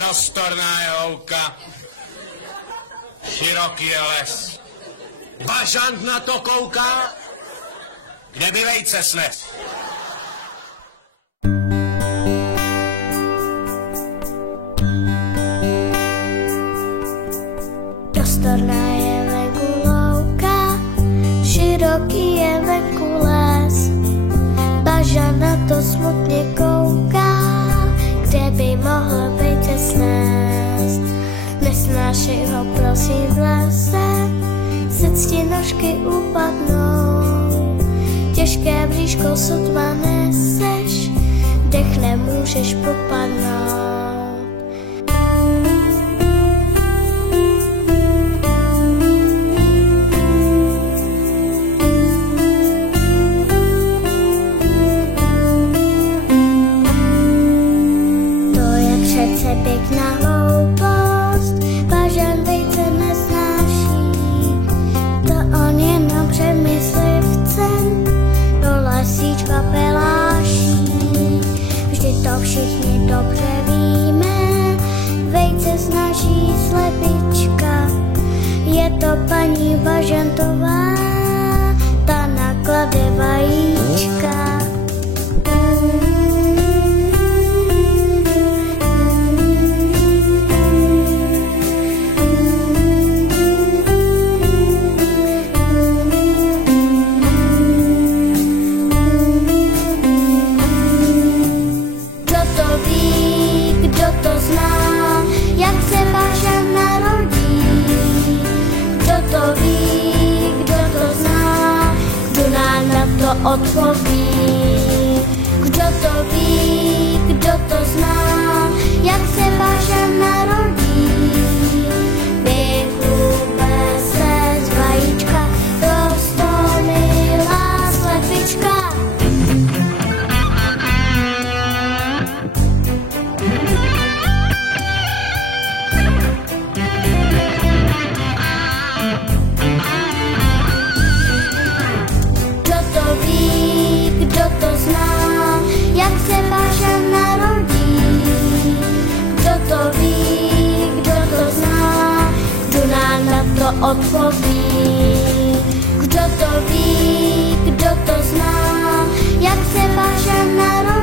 Prostorná je louka, široký je les. Bažant na to kouká, kde by vejce snes. Prostorná je venku louka, široký je venku les. Bažant na to smutně kouká, kde by mohl vejce snést. Nesnášej ho prosím v lese, sec ti nožky upadnou. Těžké bříško sotva neseš, dech nemůžeš propadnout. Pěkná hloupost, bažant vejce nesnáší, to on jenom přemyslivcem do lesíčka peláší. Vždy to všichni dobře víme, vejce snaží slepička, je to paní Bažantová, ta naklade vajíčka. Odpoví, kdo to ví, kdo to zná, jak se bažant narodí. Vyklube se z vajíčka, roztomilá slepička. Odpoví, kdo to ví, kdo to zná, jak se bažant narodí.